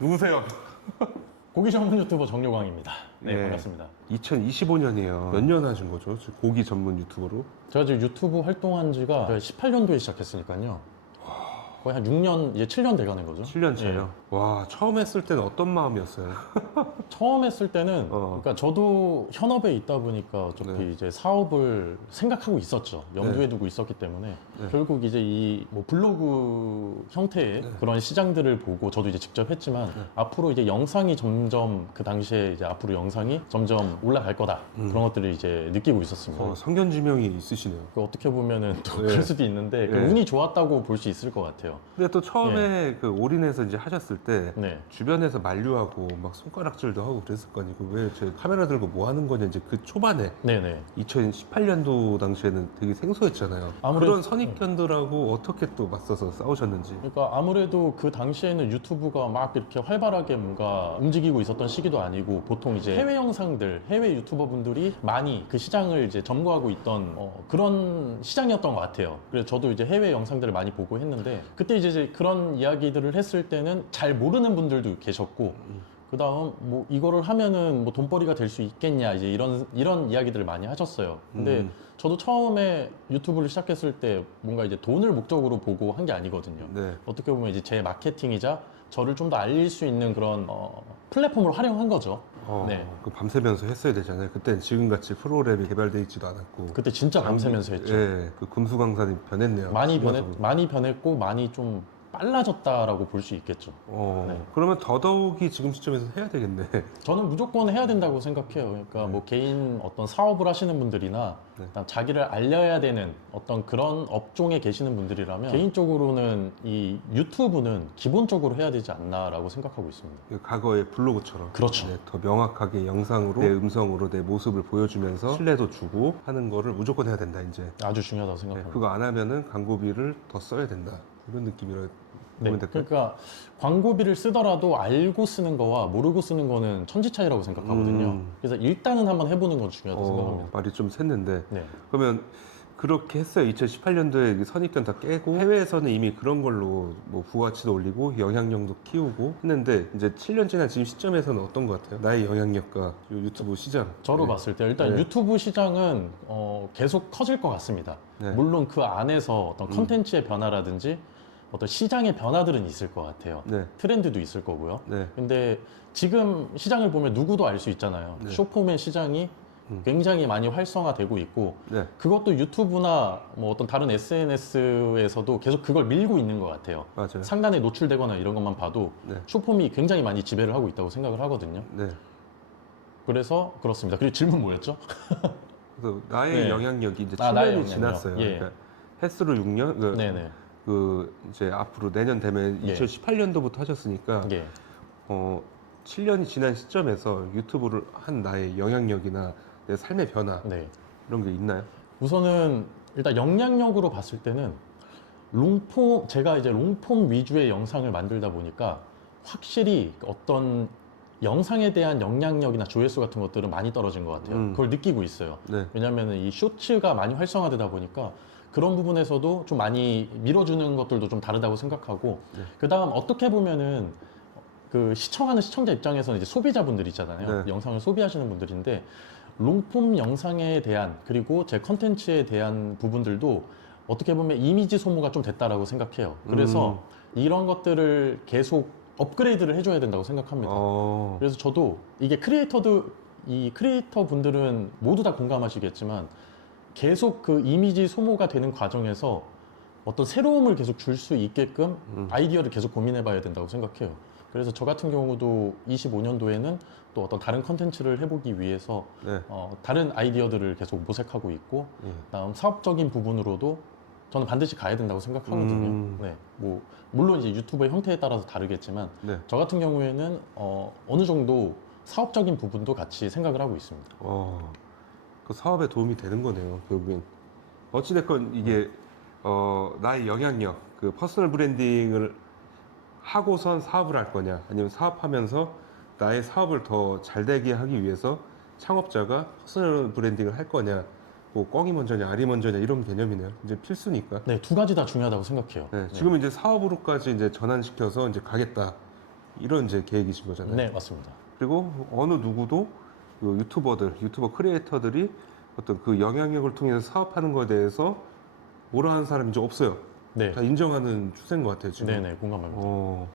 누구세요? 고기 전문 유튜버 정요광입니다. 네, 예. 반갑습니다. 2025년이에요. 몇 년 하신 거죠? 고기 전문 유튜버로? 제가 지금 유튜브 활동한 지가 18년도에 시작했으니까요. 거의 한 6년, 이제 7년 돼가는 거죠. 7년 차요. 와, 처음 했을 때는 어떤 마음이었어요? 처음 했을 때는, 그러니까 저도 현업에 있다 보니까 어차피 네. 이제 사업을 생각하고 있었죠. 염두에 네. 두고 있었기 때문에. 네. 결국 이제 이 뭐 블로그 형태의 그런 시장들을 보고 저도 이제 직접 했지만 앞으로 이제 영상이 점점 그 당시에 이제 앞으로 영상이 점점 올라갈 거다. 그런 것들을 이제 느끼고 있었습니다. 성견지명이 있으시네요. 그 어떻게 보면은 또 네. 그럴 수도 있는데 그 네. 운이 좋았다고 볼 수 있을 것 같아요. 근데 또 처음에 그 올인해서 이제 하셨을 때 네. 주변에서 만류하고 막 손가락질도 하고 그랬을 거 아니고 왜 제 카메라 들고 뭐 하는 거냐 이제 그 초반에 네네. 2018년도 당시에는 되게 생소했잖아요. 아무래도- 그런 선입견들하고 어떻게 또 맞서서 싸우셨는지. 그러니까 아무래도 그 당시에는 유튜브가 막 이렇게 활발하게 뭔가 움직이고 있었던 시기도 아니고 보통 이제 해외 영상들, 해외 유튜버분들이 많이 그 시장을 이제 점거하고 있던 그런 시장이었던 것 같아요. 그래서 저도 이제 해외 영상들을 많이 보고 했는데 그때 이제 그런 이야기들을 했을 때는 잘 모르는 분들도 계셨고 그 다음 뭐 이거를 하면은 뭐 돈벌이가 될 수 있겠냐 이제 이런 이야기들을 많이 하셨어요. 근데 저도 처음에 유튜브를 시작했을 때 뭔가 이제 돈을 목적으로 보고 한 게 아니거든요. 네. 어떻게 보면 이제 제 마케팅이자 저를 좀 더 알릴 수 있는 그런 플랫폼으로 활용한 거죠. 네. 그 밤새면서 했어야 되잖아요. 그땐 지금같이 프로그램이 개발돼 있지도 않았고. 그때 진짜 밤새면서 했죠. 예, 그 금수강산이 변했네요. 많이 변했고 많이 좀 빨라졌다라고 볼 수 있겠죠. 네. 그러면 더더욱이 지금 시점에서 해야 되겠네. 저는 무조건 해야 된다고 생각해요. 그러니까 뭐 개인 어떤 사업을 하시는 분들이나 네. 일단 자기를 알려야 되는 어떤 그런 업종에 계시는 분들이라면 개인적으로는 이 유튜브는 기본적으로 해야 되지 않나라고 생각하고 있습니다. 과거의 블로그처럼. 그렇죠. 네, 더 명확하게 영상으로, 내 음성으로 내 모습을 보여주면서 신뢰도 주고 하는 거를 무조건 해야 된다, 이제. 아주 중요하다고 네, 생각합니다. 그거 안 하면은 광고비를 더 써야 된다. 이런 느낌이라 네, 보면 될까요? 그러니까 광고비를 쓰더라도 알고 쓰는 거와 모르고 쓰는 거는 천지 차이라고 생각하거든요. 그래서 일단은 한번 해보는 건 중요하다고 생각합니다. 말이 좀 샜는데. 네. 그러면 그렇게 했어요. 2018년도에 선입견 다 깨고 해외에서는 이미 그런 걸로 뭐 부가치도 올리고 영향력도 키우고 했는데 이제 7년 지난 지금 시점에서는 어떤 것 같아요? 나의 영향력과 요 유튜브 시장. 저로 네. 봤을 때 일단 네. 유튜브 시장은 계속 커질 것 같습니다. 네. 물론 그 안에서 어떤 컨텐츠의 변화라든지 어떤 시장의 변화들은 있을 것 같아요. 네. 트렌드도 있을 거고요. 네. 근데 지금 시장을 보면 누구도 알 수 있잖아요. 네. 쇼폼의 시장이 굉장히 많이 활성화되고 있고 네. 그것도 유튜브나 뭐 어떤 다른 SNS에서도 계속 그걸 밀고 있는 것 같아요. 맞아요. 상단에 노출되거나 이런 것만 봐도 네. 쇼폼이 굉장히 많이 지배를 하고 있다고 생각을 하거든요. 네. 그래서 그렇습니다. 그리고 질문 뭐였죠? 그래서 나의 네. 영향력이 이제 나의 7년이 영향력. 지났어요. 예. 그러니까 횟수로 6년. 네네. 그 이제 앞으로 내년 되면 예. 2018년도부터 하셨으니까 예. 7년이 지난 시점에서 유튜브를 한 나의 영향력이나 내 삶의 변화 네. 이런 게 있나요? 우선은 일단 영향력으로 봤을 때는 제가 이제 롱폼 위주의 영상을 만들다 보니까 확실히 어떤 영상에 대한 영향력이나 조회수 같은 것들은 많이 떨어진 것 같아요. 그걸 느끼고 있어요. 네. 왜냐면은 이 쇼츠가 많이 활성화되다 보니까 그런 부분에서도 좀 많이 밀어주는 것들도 좀 다르다고 생각하고 그 다음 어떻게 보면은 그 시청하는 시청자 입장에서는 이제 소비자분들 있잖아요. 네. 영상을 소비하시는 분들인데 롱폼 영상에 대한 그리고 제 컨텐츠에 대한 부분들도 어떻게 보면 이미지 소모가 좀 됐다라고 생각해요. 그래서 이런 것들을 계속 업그레이드를 해줘야 된다고 생각합니다. 그래서 저도 이게 이 크리에이터 분들은 모두 다 공감하시겠지만 계속 그 이미지 소모가 되는 과정에서 어떤 새로움을 계속 줄 수 있게끔 아이디어를 계속 고민해 봐야 된다고 생각해요. 그래서 저 같은 경우도 25년도에는 또 어떤 다른 컨텐츠를 해보기 위해서 네. 다른 아이디어들을 계속 모색하고 있고 그다음 사업적인 부분으로도 저는 반드시 가야 된다고 생각하거든요. 네, 뭐 물론 이제 유튜브의 형태에 따라서 다르겠지만 네. 저 같은 경우에는 어느 정도 사업적인 부분도 같이 생각을 하고 있습니다. 그 사업에 도움이 되는 거네요, 결국엔. 어찌됐건 이게 나의 영향력, 그 퍼스널 브랜딩을 하고선 사업을 할 거냐, 아니면 사업하면서 나의 사업을 더 잘 되게 하기 위해서 창업자가 퍼스널 브랜딩을 할 거냐, 뭐 꿩이 먼저냐, 알이 먼저냐 이런 개념이네요. 이제 필수니까. 네, 두 가지 다 중요하다고 생각해요. 네, 지금은 이제 사업으로까지 이제 전환시켜서 이제 가겠다. 이런 이제 계획이신 거잖아요. 네, 맞습니다. 그리고 어느 누구도 그 유튜버 크리에이터들이 어떤 그 영향력을 통해서 사업하는 거에 대해서 뭐라 하는 사람이 이제 없어요. 네, 다 인정하는 추세인 것 같아요 지금. 네, 네, 공감합니다. 어,